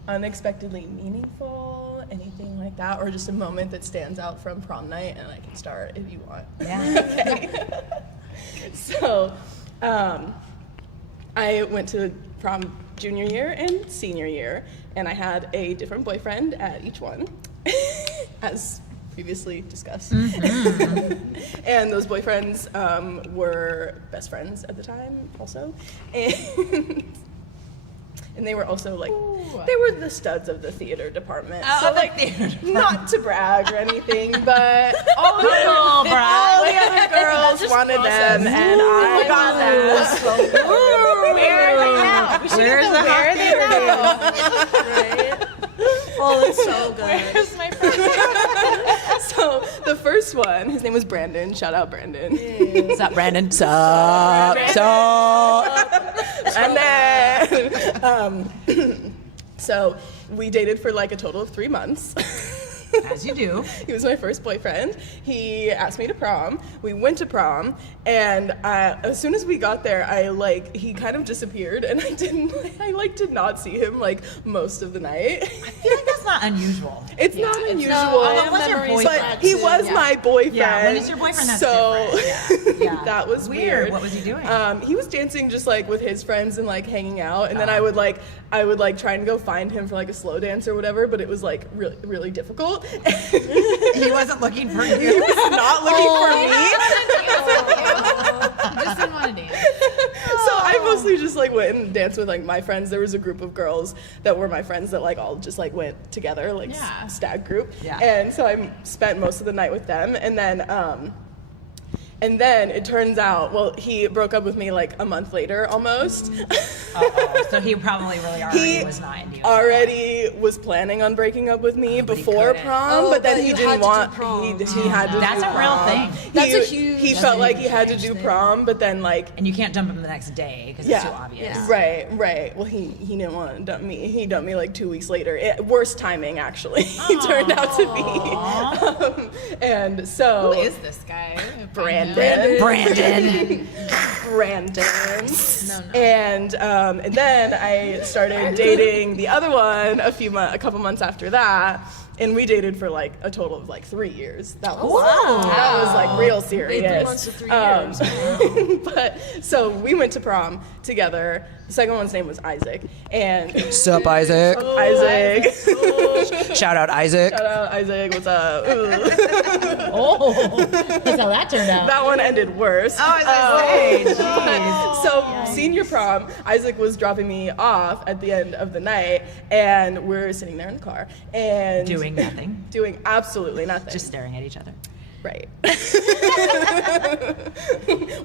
unexpectedly meaningful, anything like that, or just a moment that stands out from prom night. And I can start if you want. yeah. Okay. So I went to prom junior year and senior year, and I had a different boyfriend at each one, as previously discussed. Mm-hmm. And those boyfriends were best friends at the time also. And they were also like, they were the studs of the theater department. So like, not to brag or anything, but all the other girls wanted them, and I got them. Where are they now? Where's the Where are they now? Right? Oh, it's so good. Where's my friend? So the first one, his name was Brandon. Shout out Brandon. What's up, Brandon? Sup? And then, so we dated for like a total of 3 months. As you do. He was my first boyfriend. He asked me to prom. We went to prom, and as soon as we got there, he kind of disappeared, and I did not see him like most of the night. I feel like that's not unusual. It's not unusual. What was your boyfriend? But he was my boyfriend. Yeah, when it's your boyfriend, that's so different. Yeah. that was weird. What was he doing? He was dancing just like with his friends and like hanging out, and then I would try and go find him for like a slow dance or whatever, but it was like really, really difficult. He wasn't looking for you. He was not looking for me. He just didn't want to dance. So I mostly just like went and danced with like my friends. There was a group of girls that were my friends that like all just like went together, like stag group. Yeah. And so I spent most of the night with them, and then it turns out, well, he broke up with me like a month later almost. So he probably really already was not into you. Already was planning on breaking up with me before prom, but then he didn't want. He had to. That's do a prom. real thing. That's a huge. He felt like he had to do prom, but then like. And you can't dump him the next day because it's too obvious. Yeah. Right. Well, he didn't want to dump me. He dumped me like 2 weeks later. Worst timing, actually. He turned out to be. And so. Who is this guy? Brandon. And then I started dating the other one a couple months after that, and we dated for like a total of like 3 years. That was like real serious. 3 months to 3 years. But so we went to prom together. The second one's name was Isaac, and Sup, Isaac? Isaac. Shout out, Isaac. Shout out Isaac. What's up? That's how that turned out. That one ended worse. So senior prom, Isaac was dropping me off at the end of the night, and we're sitting there in the car and Doing nothing. Doing absolutely nothing. Just staring at each other. Right. Well,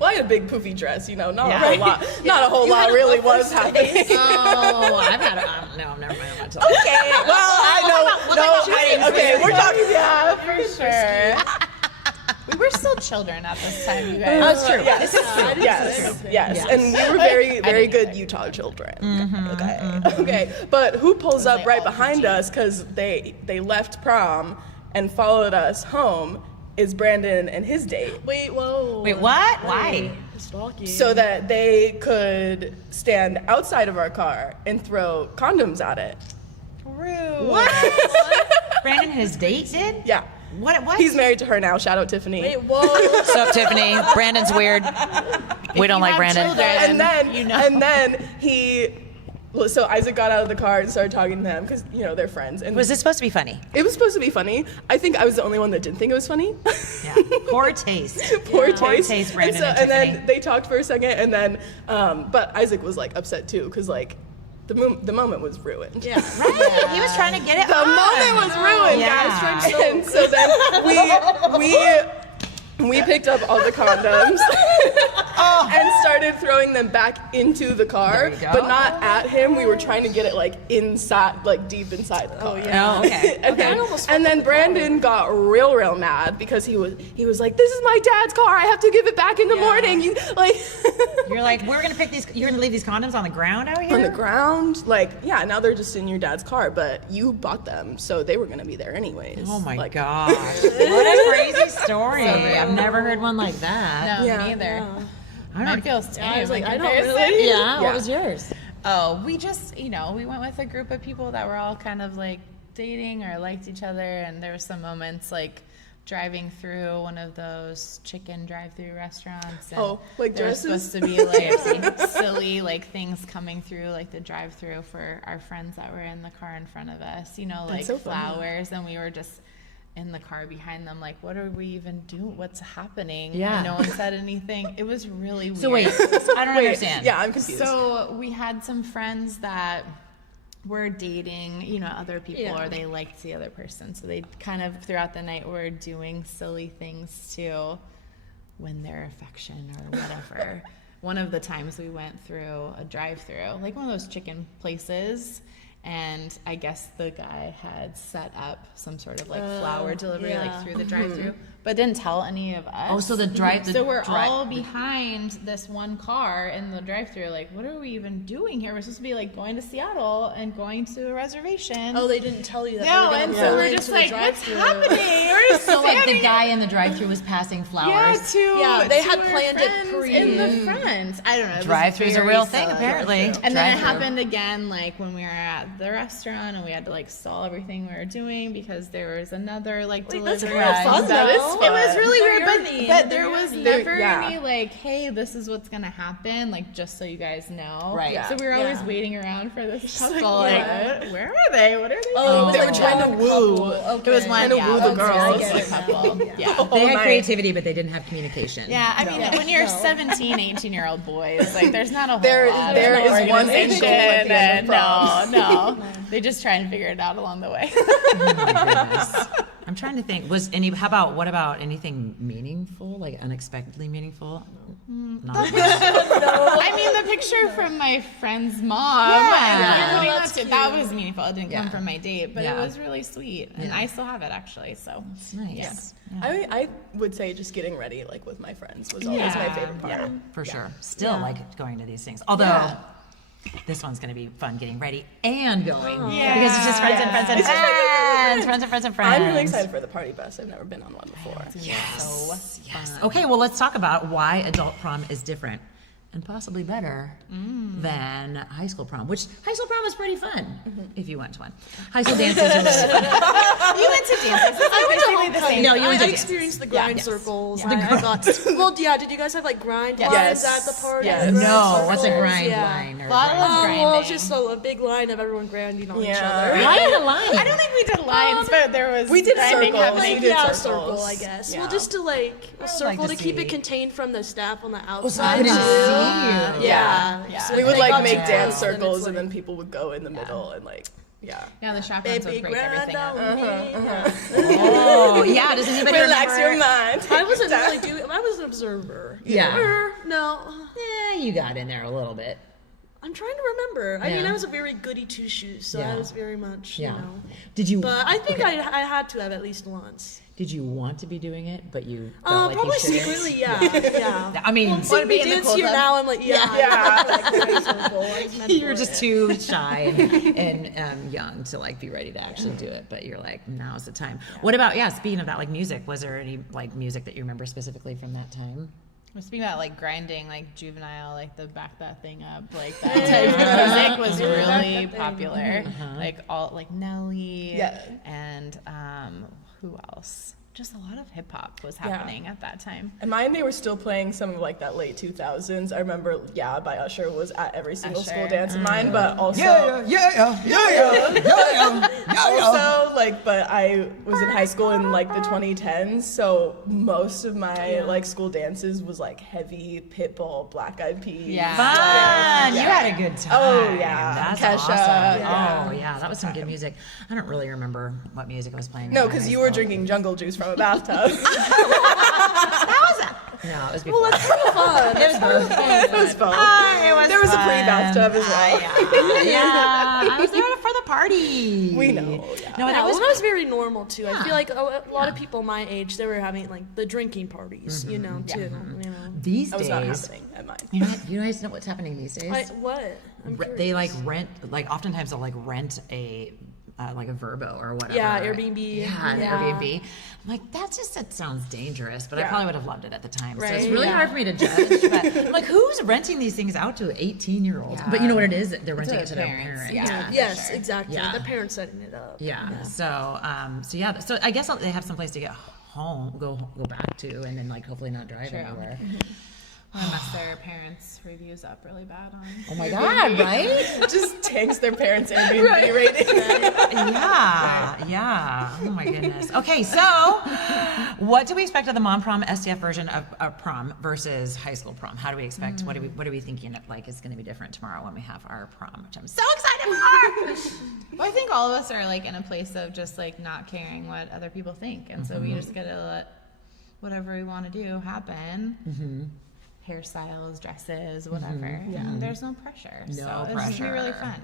I had a big poofy dress, not a whole lot. Not a whole lot really was happening. Oh, I've had a, no, never mind. I'm not telling Okay, well, I know. Okay, we're talking, For sure. We were still children at this time, you guys. That's true. Yes. And we were very, very good Utah children. Okay. But who pulls up right behind us because they left prom and followed us home is Brandon and his date. Wait, what? Why? Stalking. So that they could stand outside of our car and throw condoms at it. Rude. What? Brandon and his date did? Yeah. What? He's married to her now. Shout out Tiffany. Wait, whoa. What's up, Tiffany? Brandon's weird. We don't like Brandon. And then so Isaac got out of the car and started talking to them because they're friends. And Was this supposed to be funny? it was supposed to be funny. I think I was the only one that didn't think it was funny. Yeah. Poor taste. Poor Poor taste. taste, Brandon And and then Tiffany. they talked for a second, and then but Isaac was like upset too because like the moment was ruined. Yeah. Right. He was trying to get it The on. moment was ruined, Yeah. guys. And so then we picked up all the condoms and started throwing them back into the car, There you go. but not at him. We were trying to get it like inside, like deep inside the car. Oh, okay. And then Brandon got real mad because he was like, "This is my dad's car. I have to give it back in the morning." You're like, we're gonna pick these. You're gonna leave these condoms on the ground out here. On the ground, now they're just in your dad's car, but you bought them, so they were gonna be there anyways. Oh my Like, gosh! What a crazy story. I've never heard one like that. No, Yeah. me either. I Mine don't. feels tame. I was like, I don't comparison. really. Yeah. What was yours? Oh, we just, we went with a group of people that were all kind of like dating or liked each other, and there were some moments like driving through one of those chicken drive-through restaurants. And like there dresses? was supposed to be like silly like things coming through like the drive-through for our friends that were in the car in front of us. Like so funny. flowers, and we were just in the car behind them, like, what are we even doing? What's happening? Yeah. And no one said anything. It was really weird. So wait, I don't understand. Yeah, I'm confused. So we had some friends that were dating, you know, other people, Yeah. or they liked the other person. So they kind of throughout the night were doing silly things to win their affection or whatever. One of the times we went through a drive-through, like one of those chicken places, and I guess the guy had set up some sort of like flower delivery like through the drive-through, but didn't tell any of us. Oh, so So we're all behind this one car in the drive-through, like, what are we even doing here? We're supposed to be like going to Seattle and going to a reservation. Oh, they didn't tell you that. No, they were and gonna so pull we're into just the like, what's drive-thru. happening? We're just So like the standing- guy in the drive-thru was passing flowers. Yeah, they to had our planned it friends in the pre- front. I don't know. It was Drive-thru's a very real thing, silly. apparently. And then it Drive-thru. happened again, like when we were at the restaurant and we had to like stall everything we were doing because there was another like that's delivery. kind of fun, That is though. fun. It was really They're weird, yearning. but They're there was yearning. never Yeah. any like, hey, this is what's gonna happen, like just so you guys know. Right. Yeah. So we were always Yeah. waiting around for this couple. like, Like, where are they? What are they? Oh, it They was were like trying to one woo. couple. Okay. It was one, Trying to yeah, woo the it was girls. a good couple. Yeah. They had night. creativity, but they didn't have communication. Yeah, I mean, when you're 17, 18-year-old boys, like, there's not a whole There- lot there of is one organization, end goal at the end of and no, they just try and figure it out along the way. Oh my goodness. I'm trying to think. What about anything meaningful, like unexpectedly meaningful? Not really. I mean, the picture from my friend's mom, Yeah. putting that's that was meaningful. It didn't Yeah. come from my date, but Yeah. it was really sweet, and I still have it actually. So It's nice. I would say just getting ready like with my friends was always my favorite part. Yeah, for sure. Still like going to these things. Although this one's going to be fun getting ready and going. Because it's just friends and friends and friends. Friends and friends and friends. I'm really excited for the party bus. I've never been on one before. Yes. Okay, well, let's talk about why adult prom is different and possibly better than high school prom, which high school prom was pretty fun if you went to one. High school dances are really fun. you went to dances. It's basically the same. No, you went I to experienced the grind yes. circles. Yeah. I got, well, yeah. Did you guys have like grind lines Yes. at the party? Yes. The grind No, what's a circles? grind Yeah. line? Or A lot of grind- us grinding. Well, just a big line of everyone grinding on each Yeah. other. Why in a line? I don't think we did lines, but there was we did grinding circles. happening. We did Yeah, a circles. circle, I guess. Yeah. Well, just to like a circle to to keep see. it contained from the staff on the So outside. I couldn't too. see you. Yeah. Yeah. So We if would they like got make too dance close, then circles it's and like, then people would go in the middle and like, yeah. Yeah, the chaperones baby would break everything grind up. on me. Oh, yeah. Does anybody Relax remember? your mind. I wasn't really doing. I was an observer. Yeah. No. You got in there a little bit. I'm trying to remember. I mean, Yeah. I was a very goody two shoes, so Yeah. I was very much, Yeah. you know. Did you? But I think I had to have at least once. Did you want to be doing it, but you felt like Probably you shouldn't? secretly, yeah. I mean, Well, seeing me be in the dance cool here club? now, I'm like, yeah. you're just too shy and young to like be ready to actually do it. But you're like, now's the time. What about speaking of that, like music, was there any like music that you remember specifically from that time? We're speaking about like grinding, like juvenile, like the back that thing up, like that type of music was really popular. Like all like Nelly Yeah. and who else? Just a lot of hip hop was happening at that time. And mine, they were still playing some of like that late 2000s. I remember, by Usher was at every single school Usher. dance of mine, but also also like, but I was in high school in like the 2010s, so most of my like school dances was like heavy Pitbull, Black Eyed Peas. Yeah. Fun! You had a good time. Oh, yeah. That's Kesha, awesome. yeah. Oh yeah, that was some good music. I don't really remember what music I was playing. No, in because high you were school. drinking jungle juice from a bathtub. No, it was before. Well, that's kind of fun. It was both. It was fun. It was There was a fun. pre-bathtub as well. Yeah, I was there for the party. We know, yeah. No, Yeah, that was well, that was very normal too. I Yeah. feel like a lot of people my age, they were having like the drinking parties, you know, too. You know, these That was not days. happening at mine. You guys know what's happening these days? what? I'm They like curious. rent, like oftentimes they'll like rent a like a Verbo or whatever. Yeah, Airbnb. Yeah, an Yeah. Airbnb. I'm like, that sounds dangerous, but I Yeah. probably would have loved it at the time. So it's Right, really yeah. hard for me to judge. But I'm like, who's renting these things out to 18-year-olds? But you know what it is? They're renting it to their parents. Yeah. Yes, exactly. Yeah. The parents setting it up. Yeah. So, so I guess they have some place to get home, go back to, and then like hopefully not drive True. anywhere. I'm gonna mess their parents' reviews up really bad on. Oh my God, right? Just tanks their parents' Airbnb rating. Yeah. Oh my goodness. Okay, so what do we expect of the mom prom STF version of prom versus high school prom? How do we expect? What are we thinking of, like is going to be different tomorrow when we have our prom, which I'm so excited for. Well, I think all of us are like in a place of just like not caring what other people think, and so we just gotta let whatever we want to do happen. Hairstyles, dresses, whatever. Yeah. There's no pressure. No so pressure. It's just gonna be really fun.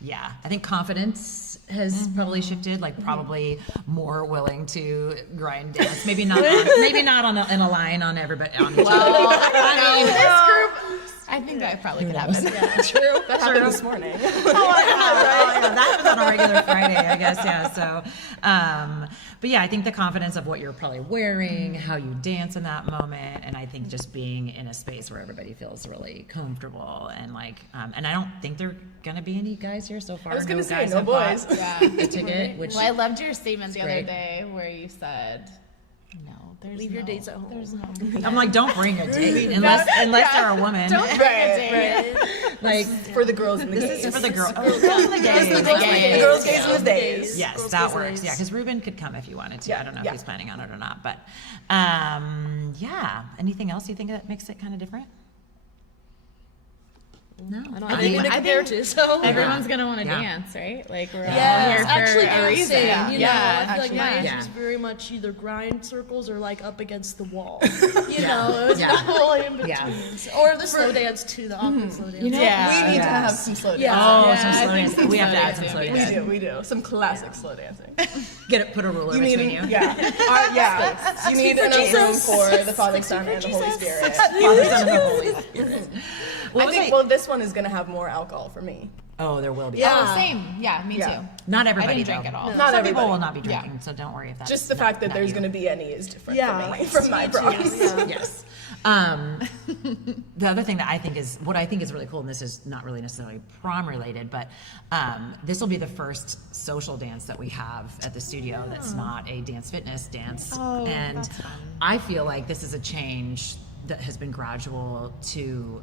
Yeah, I think confidence has probably shifted. Like probably more willing to grind dance. Maybe not. In a line on everybody. On each other. I think that probably could happen. True. That happened this morning. Yeah, that was on a regular Friday, I guess. Yeah. So, but yeah, I think the confidence of what you're probably wearing, how you dance in that moment, and I think just being in a space where everybody feels really comfortable and like, and I don't think there are gonna be any guys here so far. I was gonna say guys no have bought boys. a ticket, which Well, I loved your statement the other great. day where you said, "No, there's Leave your dates at home." There's no. I'm like, don't bring a date unless they're a woman. Don't bring a date. Like For the girls in the this gays. is for the girls. Oh, girls in the gays. The girls gays and the days. Yes, Girls that gays works. days. Yeah, because Ruben could come if you wanted to. Yeah, I don't know if yeah. he's planning on it or not, but yeah. Anything else you think that makes it kind of different? No, I don't have anything to compare to, so. Everyone's gonna want to Yeah. dance, right? Like we're all Yeah, here for actually a reason. dancing. You know, Yeah, I feel like my actually. age Yeah. was very much either grind circles or like up against the wall. You know, it was Yeah. all in between. Yeah. Or the slow dance too, the awkward slow dance. You know, Yeah. we need to Yes. have some slow dancing. Yeah. Oh, Yeah, some I slow think dancing. some We have to slow add some slow dancing. We dancing. do. Some classic slow dancing. Put a ruler You between need, you. yeah. You need enough room for the Father, Son, and the Holy Spirit. Father, Son, and the Holy Spirit. I think, well, this one is going to have more alcohol for me. Oh, there will be. Yeah. Oh, same. Yeah, me Yeah. too. Not I everybody didn't drink though. at all. Not Some everybody. people will not be Yeah. drinking, so don't worry if that's Just the fact that there's you. going to be any is different Yeah. for me from my proms. Yeah. Yes. The other thing that I think is really cool, and this is not really necessarily prom related, but this will be the first social dance that we have at the studio that's not a dance fitness dance. Oh, and that's fun. I feel like this is a change that has been gradual to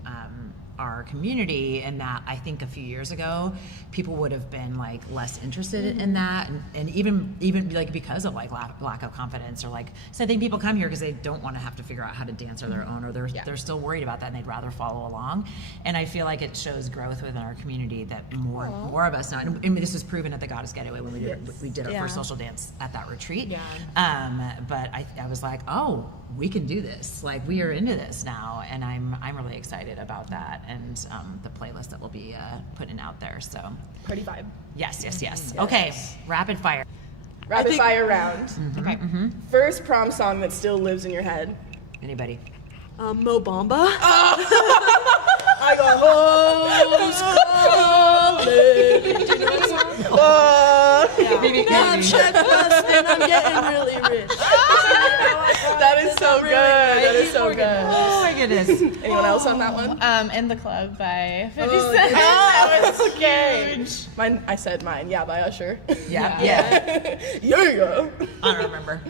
our community, and that I think a few years ago people would have been like less interested in that, and even like because of like lack of confidence, or like, so I think people come here because they don't want to have to figure out how to dance on their own, or they're still worried about that and they'd rather follow along. And I feel like it shows growth within our community that more of us now, and this was proven at the Goddess Getaway when we did our first social dance at that retreat. But I was like, oh, we can do this, like we are into this now, and I'm really excited about that, and the playlist that we'll be putting out there. So Party vibe. yes. Okay, rapid fire. Rapid fire round. Okay. First prom song that still lives in your head. Anybody? Mo Bamba. I go home. Maybe. I'm check busting, I'm getting really rich. That is so good. That is so good. Oh my goodness. Anyone else on that one? In the Club by 50 Cent. Oh, it's okay. Mine. I said mine. Yeah, by Usher. Yeah. Yeah. I don't remember.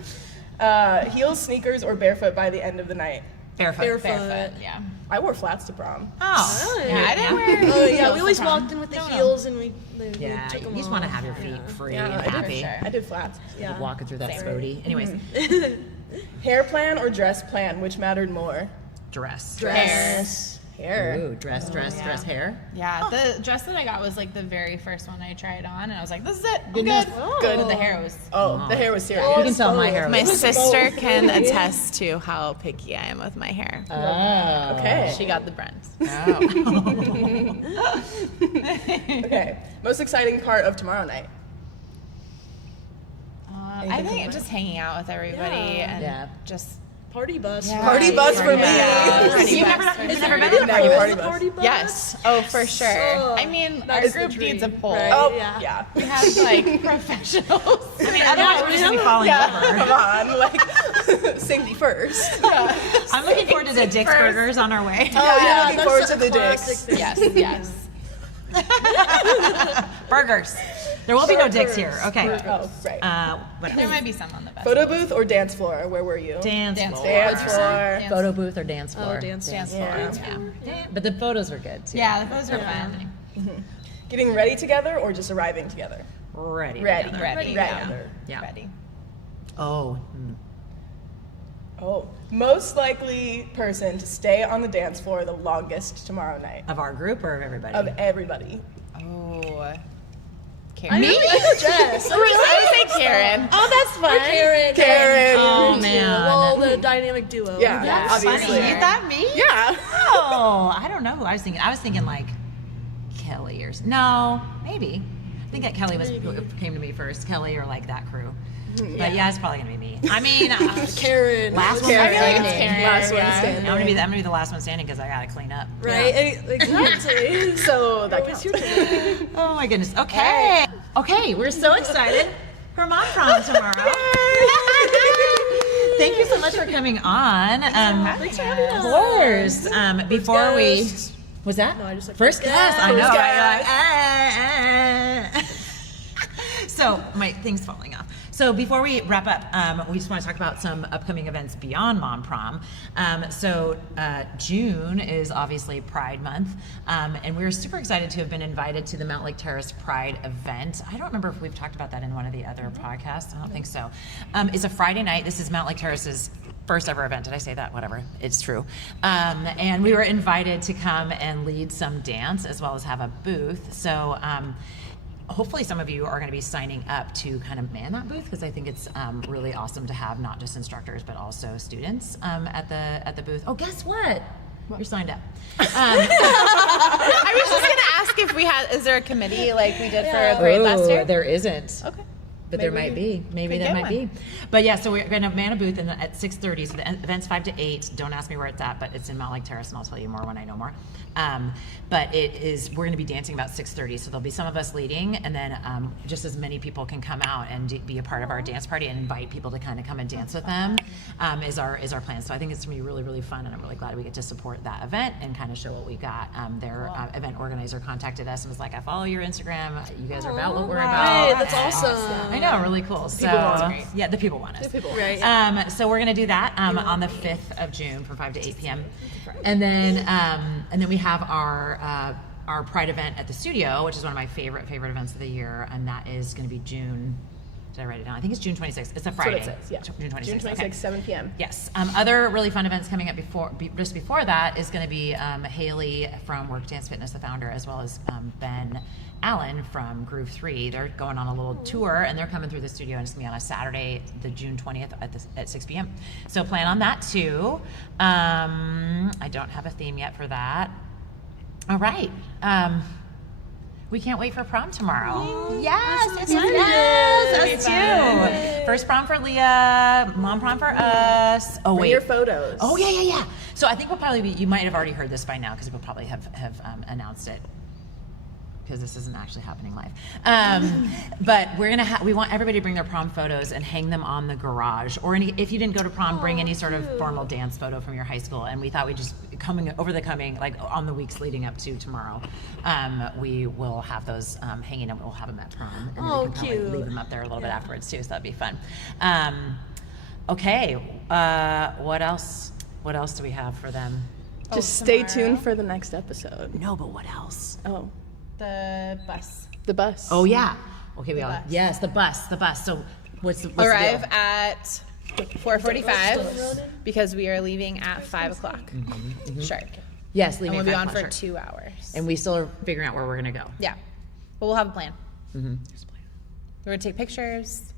Heels, sneakers, or barefoot by the end of the night. Barefoot. Barefoot. Yeah. I wore flats to prom. Oh. Yeah, I didn't wear. Oh yeah, heels we always to prom. walked in with the heels and we Yeah, took you them just off. want to have your feet free Yeah, and I did happy. sure. I did flats. Yeah. Walking through that Spody. Anyways, Hair plan or dress plan, which mattered more? dress. Hair. Ooh, dress, hair. Yeah, the dress that I got was like the very first one I tried on, and I was like, "This is it, I'm Good good." enough? Good. But the hair was. Oh, the hair was serious. You can tell my hair. My was- sister can attest to how picky I am with my hair. Oh. Okay. She got the brunt. Okay. Most exciting part of tomorrow night. I think just hanging out with everybody and Yeah. just Party bus. Party bus for me. You've never been to a Never party bus? party bus. yes. Oh, for sure. I mean, our is the group needs a dream, pole. right? Oh, Yeah. yeah. We have like professionals. I mean, otherwise we're just gonna be falling over. Come on, like safety first. I'm looking forward to the Dick's Burgers on our way. Oh yeah, looking that's forward such to a the classic dicks. thing. Yes. Burgers. There will be no dicks here. Okay. Oh, right. What There else? might be some on the best. Photo booth or dance floor? Where were you? Dance Dance floor. Dance floor. Photo booth or dance floor? dance floor. Yeah. But the photos were good too. Yeah, the photos were fun. Getting ready together or just arriving together? Ready. Ready. together. Ready. Yeah. Ready. Oh. Oh, most likely person to stay on the dance floor the longest tomorrow night Of our group or of everybody? of everybody. Oh. I Karen. really like Jess. I would say Karen. Oh, that's fun. Karen. Karen. Oh, Me too. man. Well, the dynamic duo. Yeah, That's obviously. funny. Is that me? Yeah. Oh, I don't know who I was thinking. I was thinking like Kelly or no, maybe. I think that Kelly came to me first. Kelly or like that crew. But yeah, it's probably gonna be me. I mean, Karen. last one Karen. standing. Karen. Last one Yeah. standing. I'm gonna be the last one standing because I gotta clean up. Right? Exactly. So that It's counts. your turn. Oh my goodness. Okay. Okay, we're so excited for Mom Prom tomorrow. Thank you so much for coming on. Thanks for having Of us. course. Before we guest. was that? No, I just like first guest. I know. First Right? You're like, So my thing's falling off. So before we wrap up, we just want to talk about some upcoming events beyond Mom Prom. June is obviously Pride Month, and we're super excited to have been invited to the Mount Lake Terrace Pride event. I don't remember if we've talked about that in one of the other podcasts. I don't think so. It's a Friday night. This is Mount Lake Terrace's first ever event. Did I say that? Whatever. It's true. And we were invited to come and lead some dance as well as have a booth. So hopefully some of you are going to be signing up to kind of man that booth because I think it's really awesome to have not just instructors but also students at the booth. Oh, guess what? You're signed up. I was just gonna ask if we had. Is there a committee like we did for Parade last year? There isn't. Okay. But there might be. Maybe Could there get might be. But yeah, so we're going to man a booth at 6:30. So the event's 5 to 8. Don't ask me where it's at, but it's in Mount Lake Terrace, and I'll tell you more when I know more. But we're going to be dancing about 6:30. So there'll be some of us leading, and then just as many people can come out and be a part of our dance party and invite people to kind of come and dance with them is our plan. So I think it's going to be really, really fun, and I'm really glad we get to support that event and kind of show what we got. Their event organizer contacted us and was like, I follow your Instagram. You guys are about what we're about. Right, that's awesome. I know, really cool. So yeah, the people want us. Right. So we're gonna do that on the 5th of June from 5 to 8 p.m. And then we have our Pride event at the studio, which is one of my favorite events of the year, and that is going to be June. Did I write it down? I think it's June 26th. It's a Friday. That's what it says, yeah. June 26th. June 26th, Okay. 7 p.m. Yes. Other really fun events coming up just before that is going to be Haley from Work Dance Fitness, the founder, as well as Ben Allen from Groove 3. They're going on a little tour, and they're coming through the studio, and it's going to be on a Saturday, the June 20th at 6 p.m. So plan on that too. I don't have a theme yet for that. All right. We can't wait for prom tomorrow. Yes, us too. First prom for Leah, mom prom for us. Oh, Bring wait. your photos. Oh, yeah. So I think we'll probably you might have already heard this by now because we'll probably have announced it because this isn't actually happening live. But we want everybody to bring their prom photos and hang them on the garage. Or if you didn't go to prom, bring any sort of formal dance photo from your high school. And we thought we'd just like on the weeks leading up to tomorrow, we will have those hanging and we'll have them at prom. And then we can probably leave them up there a little bit afterwards too, so that'd be fun. Okay, what else? What else do we have for them? Just stay tuned for the next episode. No, but what else? Oh, The bus. the bus. Oh yeah. Okay, we all. bus. Yes, the bus. So what's the Arrive deal? at 4:45 because we are leaving at 5 o'clock. Sharp. Yes, And leaving we'll be at on 5 for o'clock. 2 hours. And we still are figuring out where we're gonna go. Yeah. But we'll have a plan. We're gonna take pictures,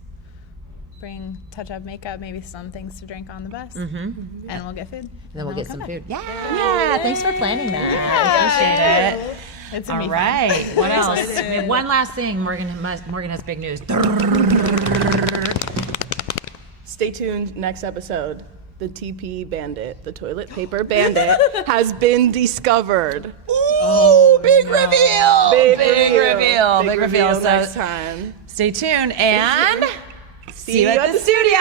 bring touch-up makeup, maybe some things to drink on the bus, and we'll get food. And then we'll get come some back. food. Yeah. Thanks for planning that. Appreciate it. It's All gonna be fun. right. What else? We have one last thing. Morgan has big news. Stay tuned next episode. The TP bandit, the toilet paper bandit, has been discovered. Ooh, big reveal. Big reveal. So next time. stay tuned and see you you at at the the studio.